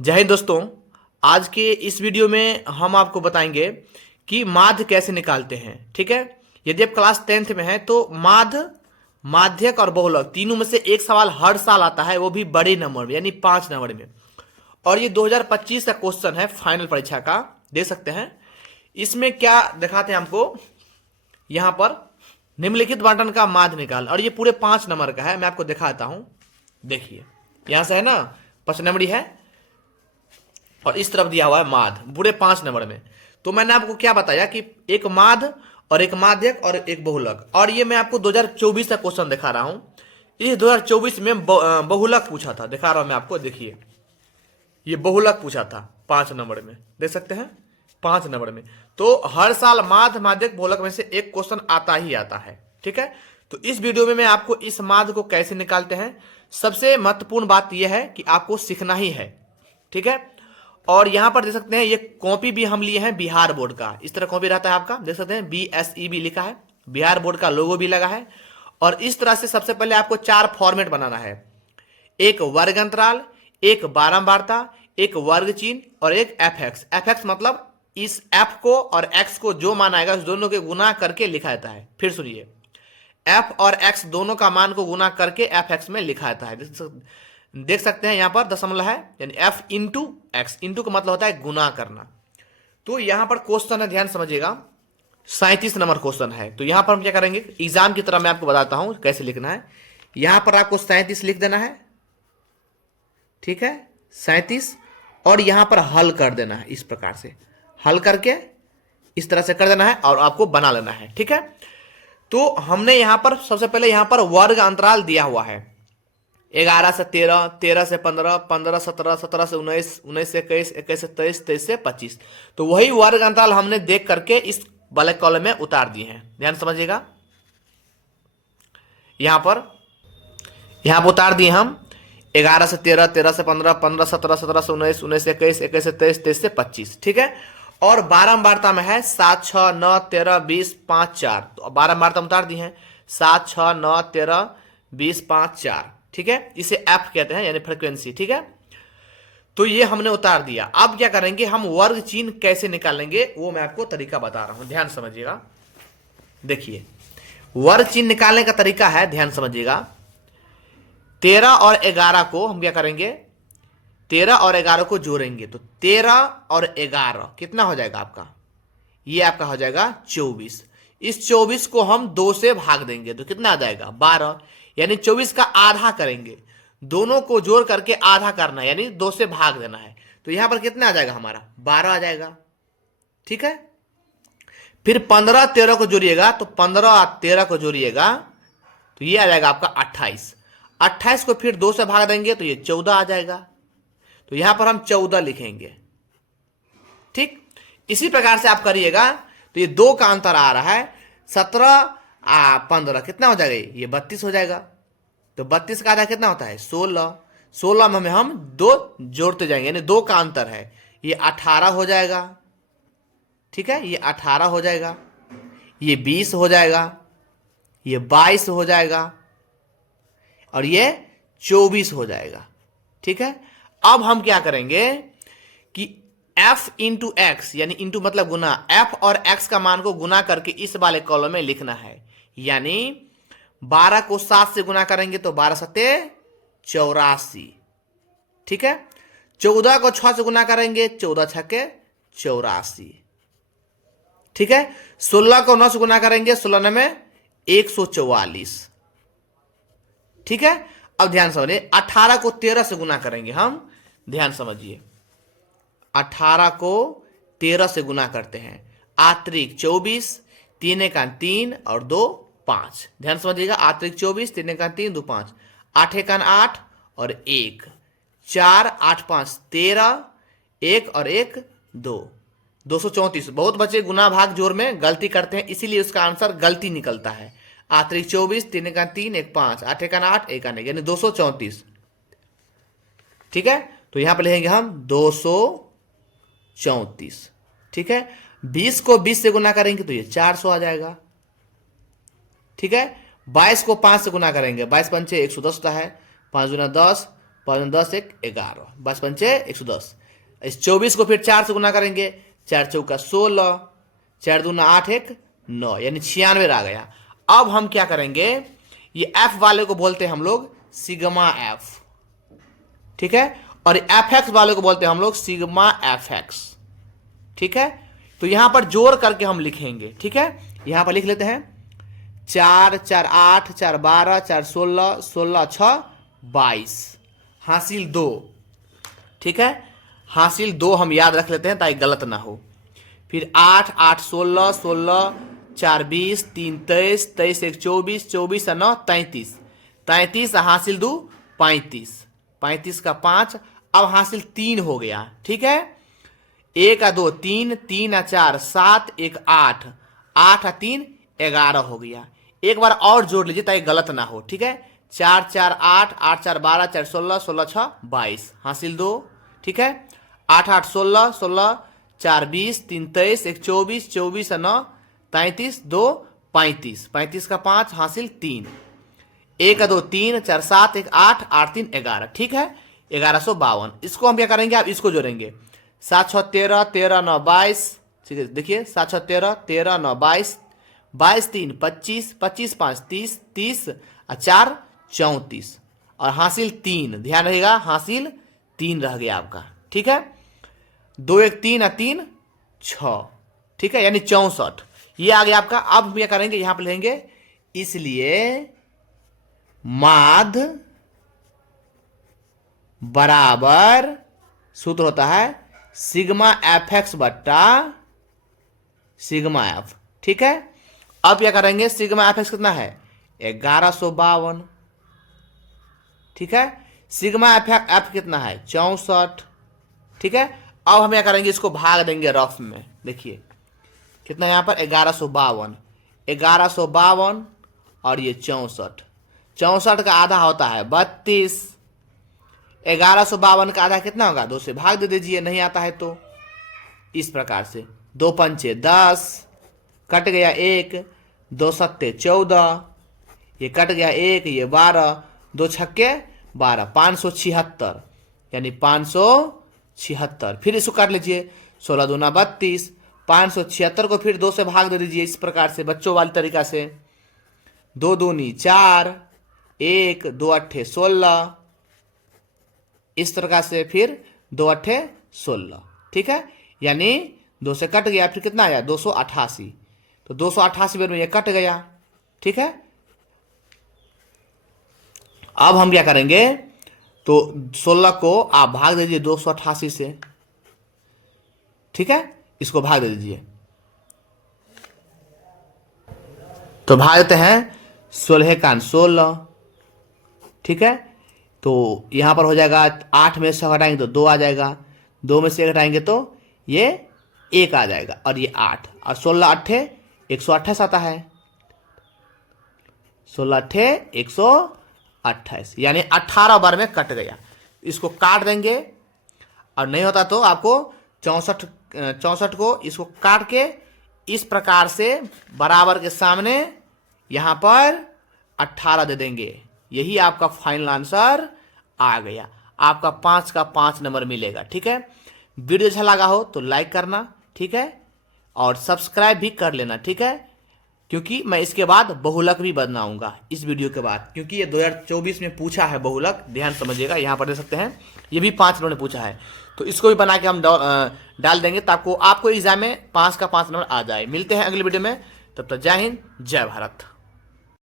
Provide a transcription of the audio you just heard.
जय हिंद दोस्तों। आज के इस वीडियो में हम आपको बताएंगे कि माध्य कैसे निकालते हैं। ठीक है, यदि आप क्लास 10th में हैं तो माध्य, माध्यक और बहुलक तीनों में से एक सवाल हर साल आता है, वो भी बड़े नंबर में यानी 5 नंबर में। और ये 2025 का क्वेश्चन है, फाइनल परीक्षा का, देख सकते हैं। इसमें क्या दिखाते हैं हमको, यहां पर निम्नलिखित बंटन का माध्य निकाल, और ये पूरे 5 नंबर का है। मैं आपको दिखाता हूं, देखिए यहां से है ना, 5 नंबरी है और इस तरफ दिया हुआ है माध्य, पूरे 5 नंबर में। तो मैंने आपको क्या बताया कि एक माध्य और एक माध्यक और एक बहुलक, और ये मैं आपको 2024 का क्वेश्चन दिखा रहा हूं। इस 2024 में बहुलक पूछा था, दिखा रहा हूं मैं आपको, देखिए ये बहुलक पूछा था 5 नंबर में, देख सकते हैं 5 नंबर में। तो हर साल माध्य, माध्यक, बहुलक में से एक क्वेश्चन आता ही आता है। ठीक है, तो इस वीडियो में मैं आपको इस माध्य को कैसे निकालते हैं, सबसे महत्वपूर्ण बात यह है कि आपको सीखना ही है। ठीक है, और यहां पर देख सकते हैं ये कॉपी भी हम लिए हैं बिहार बोर्ड का, इस तरह कॉपी रहता है आपका, देख सकते हैं BSEB लिखा है, बिहार बोर्ड का लोगो भी लगा है। और इस तरह से सबसे पहले आपको 4 फॉर्मेट बनाना है, एक वर्ग अंतराल, एक बारंबारता, एक वर्ग चिन्ह और एक एफ एक्स मतलब इस एफ को और एक्स को जो मान आएगा उस दोनों के गुना करके लिखा जाता है। फिर सुनिए, एफ और एक्स दोनों का मान को गुना करके एफ एक्स में लिखा जाता है। देख सकते हैं यहां पर दशमलव है, यानी एफ इंटू एक्स, इंटू का मतलब होता है गुना करना। तो यहां पर क्वेश्चन है, ध्यान समझिएगा, 37 नंबर क्वेश्चन है। तो यहां पर हम क्या करेंगे, एग्जाम की तरह मैं आपको बताता हूं कैसे लिखना है। यहां पर आपको 37 लिख देना है, ठीक है 37, और यहां पर हल कर देना है, इस प्रकार से हल करके इस तरह से कर देना है और आपको बना लेना है। ठीक है, तो हमने यहां पर सबसे पहले यहां पर वर्ग अंतराल दिया हुआ है, 11 से 13, 13 से 15, 15 17, 17 से 19, 19 से 21, 21 से 23, 23 से 25। तो वही वर्ग अंतराल हमने देख करके इस वाले कॉलम में उतार दिए हैं, ध्यान समझिएगा। यहां पर उतार दिए हम 11 से 13, 13 से 15, 15 17, 17 से 19, 19 से 21, 21 से 23, 23 से 25। ठीक है, और बारंबारता में है 7, 6, 9, 13, 20, 5, 4। तो बारंबारता उतार दी है 7, 6, 9, 13, 20, 5, 4। ठीक है, इसे एफ कहते हैं यानी फ्रीक्वेंसी। ठीक है, तो ये हमने उतार दिया। अब क्या करेंगे, हम वर्ग चिन्ह कैसे निकालेंगे वो मैं आपको तरीका बता रहा हूं, ध्यान समझिएगा। देखिए वर्ग चिन्ह निकालने का तरीका है, ध्यान समझिएगा। 13 और 11 को हम क्या करेंगे, 13 और 11 को जोड़ेंगे तो 13 और 11 कितना हो जाएगा आपका, ये आपका हो जाएगा 24। इस 24 को हम 2 से भाग देंगे तो कितना आ जाएगा 12, यानी 24 का आधा करेंगे, दोनों को जोड़ करके आधा करना है यानी 2 से भाग देना है। तो यहां पर कितना आ जाएगा हमारा 12 आ जाएगा। ठीक है, फिर 15 13 को जोड़िएगा तो 15 और 13 को जोड़िएगा तो ये आ जाएगा आपका 28। 28 को फिर 2 से भाग देंगे तो ये 14 आ जाएगा। तो यहां पर हम 14 लिखेंगे। ठीक, इसी प्रकार से आप करिएगा तो ये 2 का अंतर आ रहा है, 17 15 कितना हो जाएगा, ये 32 हो जाएगा। तो 32 का आधा कितना होता है 16, 16 में हम 2 जोड़ते जाएंगे यानी 2 का अंतर है, ये 18 हो जाएगा। ठीक है, ये 18 हो जाएगा, ये 20 हो जाएगा, ये 22 हो जाएगा और ये 24 हो जाएगा। ठीक है, अब हम क्या करेंगे कि f इंटू एक्स, यानी इंटू मतलब गुना, f और x का मान को गुना करके इस वाले कॉलम में लिखना है। यानी 12 को 7 से गुना करेंगे तो 12 सत्ते 84। ठीक है, 14 को 6 से गुना करेंगे 14 छक्के 84। ठीक है, 16 को 9 से गुना करेंगे 16 में 144। ठीक है, अब ध्यान समझिए, 18 को 13 से गुना करेंगे हम, ध्यान समझिए, 18 को 13 से गुना करते हैं, आतरिक 24, 3 एकान 3 और 2 5। ध्यान समझिएगा, आतरिक 24, 3 एकान 3, 2 5, 8 एकान 8 और 1 4, 8 5 13, 1 और 1 2, 234। बहुत बच्चे गुना भाग जोड़ में गलती करते हैं, इसीलिए उसका आंसर गलती निकलता है। आतरिक 24, 3 एकान 3, 1 5, 8 एकान 8, 1 1 यानी 234। ठीक है, तो यहां पर लिखेंगे हम 234। ठीक है, 20 को 20 से गुना करेंगे तो ये 400 आ जाएगा। ठीक है, 22 को 5 से गुना करेंगे, 22 पंचे 110 होता है, 5 गुना 10, 10 1 11, 22 पंचे 110। इस 24 को फिर 4 से गुना करेंगे, 4 चौका 16, 4 दूना 8 1 9, यानी 96 आ गया। अब हम क्या करेंगे, ये एफ वाले को बोलते हैं हम लोग सिग्मा एफ, ठीक है, और एफ एक्स वाले को बोलते हैं हम लोग सिग्मा एफ एक्स, ठीक है। तो यहां पर जोड़ करके हम लिखेंगे, ठीक है। यहां पर लिख लेते हैं 4 4 8 4 12 4 16 16 6 22, हासिल 2, ठीक है। हासिल 2 हम याद रख लेते हैं ताकि गलत ना हो। फिर 8 8 16 16 4 20 3 23 23 1 24 24 9 33 33, हासिल 2 35 35 का 5, अब हासिल 3 हो गया, ठीक है। 1 आ 2 3 3 आ 4 7 1 8 8 आ 3 11 हो गया। एक बार और जोड़ लीजिए ताकि गलत ना हो, ठीक है। 4 4 8 8 4 12 4 16 16 6 22, हासिल 2, ठीक है। 8 8 16 16 4 20 3 23 1 24 24 9 33 2 35 35 का 5, हासिल 3, 1 2 3 4 7 1 8 8 3 11, ठीक है। 1152। इसको हम क्या करेंगे, आप इसको जोड़ेंगे, 7 6 13 13 9 22, ठीक है। देखिए 7 6 13 13 9 22 22 3 25 25 5 30 30 और 4 34, और हासिल 3, ध्यान रहेगा हासिल 3 रह गया आपका, ठीक है। 2 1 3 और 3 6, ठीक है, यानी 64, ये आ गया आपका। अब हम क्या करेंगे, यहां पर लेंगे, इसलिए माध्य बराबर सूत्र होता है सिग्मा एफ एक्स बट्टा सिग्मा एफ, ठीक है। अब क्या करेंगे, सिग्मा एफ एक्स कितना है 1152, ठीक है। सिग्मा एफ कितना है 64, ठीक है। अब हम क्या करेंगे, इसको भाग देंगे रफ में, देखिए कितना यहां पर 1152 1152 और ये 64, 64 का आधा होता है 32, 1152 का आधा कितना होगा, 2 से भाग दे दीजिए, नहीं आता है तो इस प्रकार से 2 पंचे 10, कट गया 1, 2 सत्ते 14, ये कट गया 1, ये 12, 2 छक्के 12, 576, यानी 576। फिर इसको काट लीजिए, 16 दूना 32, 576 को फिर 2 से भाग दे दीजिए, इस प्रकार से बच्चों वाली तरीका से, 2 दूनी 4, 1 2 अट्ठे 16, इस प्रकार से फिर 2 अट्ठे 16, ठीक है। यानी 2 से कट गया, फिर कितना आया 288, तो 288 बार में ये कट गया, ठीक है। अब हम क्या करेंगे, तो 16 को आप भाग दीजिए 288 से, ठीक है, इसको भाग दे दीजिए, तो भाग देते हैं 16 का 16, ठीक है। तो यहां पर हो जाएगा 8 में से हटाएंगे तो 2 आ जाएगा, 2 में से 1 हटाएंगे तो ये 1 आ जाएगा, और ये 8, और 16 अट्ठे 128 आता है, 16 अट्ठे 128, यानी 18 बार में कट गया। इसको काट देंगे, और नहीं होता तो आपको 64 को इसको काट के इस प्रकार से बराबर के सामने यहां पर 18 दे देंगे, यही आपका फाइनल आंसर आ गया। आपका 5 का 5 नंबर मिलेगा, ठीक है। वीडियो अच्छा लगा हो तो लाइक करना, ठीक है, और सब्सक्राइब भी कर लेना, ठीक है, क्योंकि मैं इसके बाद बहुलक भी बनाऊंगा इस वीडियो के बाद, क्योंकि ये 2024 में पूछा है बहुलक, ध्यान समझिएगा, यहाँ पर दे सकते हैं, ये भी 5 लोगों ने पूछा है, तो इसको भी बना के हम डाल देंगे ताकि आपको एग्जाम में 5 का 5 नंबर आ जाए। मिलते हैं अगले वीडियो में, तब तक जय हिंद जय भारत।